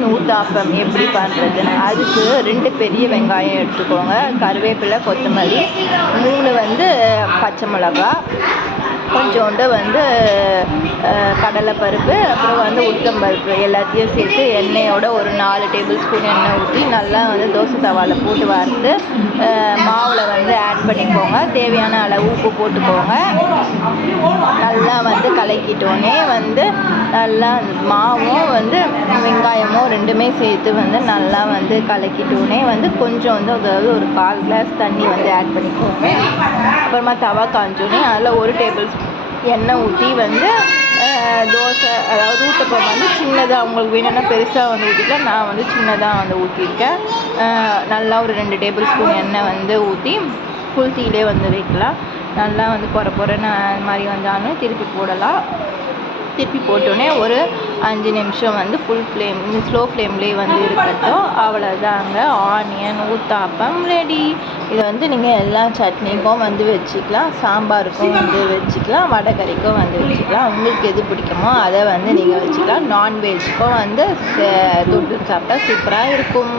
மீன் ஊத்தாப்பம் எப்படி பண்ணுறதுன்னு. அதுக்கு 2 பெரிய வெங்காயம் எடுத்துக்கோங்க, கருவேப்பிலை, கொத்தமல்லி, 3 வந்து பச்சை மிளகா, கொஞ்சோண்டு வந்து கடலைப்பருப்பு, அப்புறம் வந்து உளுத்தம்பருப்பு எல்லாத்தையும் சேர்த்து எண்ணெயோட ஒரு 4 டேபிள் ஸ்பூன் எண்ணெய் ஊற்றி நல்லா வந்து தோசை தவாவில் போட்டு வறுத்து மாவில் வந்து ஆட் பண்ணிக்கோங்க. தேவையான அளவு உப்பு போட்டுக்கோங்க. நல்லா வந்து கலக்கிட்டோன்னே வந்து நல்லா மாவும் வந்து வெங்காயமும் 2மே சேர்த்து வந்து நல்லா வந்து கலக்கிட்டோன்னே வந்து கொஞ்சம் வந்து அதாவது ஒரு 1/4 கிளாஸ் தண்ணி வந்து ஆட் பண்ணிக்கோங்க. அப்புறமா தவா காஞ்சோன்னே அதில் 1 டேபிள் ஸ்பூன் எண்ணெய் ஊற்றி வந்து தோசை அதாவது ஊத்தப்பம் வந்து சின்னதாக உங்களுக்கு வேணும்னா பெருசாக வந்து ஊற்றிக்கலாம். நான் வந்து சின்னதாக வந்து ஊற்றிருக்கேன். நல்லா ஒரு 2 டேபிள் ஸ்பூன் எண்ணெய் வந்து ஊற்றி ஃபுல் தீயிலே வந்து வைக்கலாம். நல்லா வந்து பொறன்னு அது மாதிரி வந்தாலும் திருப்பி போடலாம். திருப்பி போட்டோன்னே ஒரு 5 நிமிஷம் வந்து ஃபுல் ஃப்ளேம் ஸ்லோ ஃப்ளேம்லேயே வந்து இருக்கட்டும். அவ்வளோதாங்க, ஆனியன் ஊத்தாப்பம் ரெடி. இதை வந்து நீங்கள் எல்லா சட்னிக்கும் வந்து வச்சுக்கலாம், சாம்பாருக்கும் வந்து வச்சுக்கலாம், வடைக்கறிக்கும் வந்து வச்சுக்கலாம். உங்களுக்கு எது பிடிக்குமோ அதை வந்து நீங்கள் வச்சுக்கலாம். நான்வெஜ்க்கும் வந்து தொட்டு சாப்பிட்டா சூப்பராக இருக்கும்.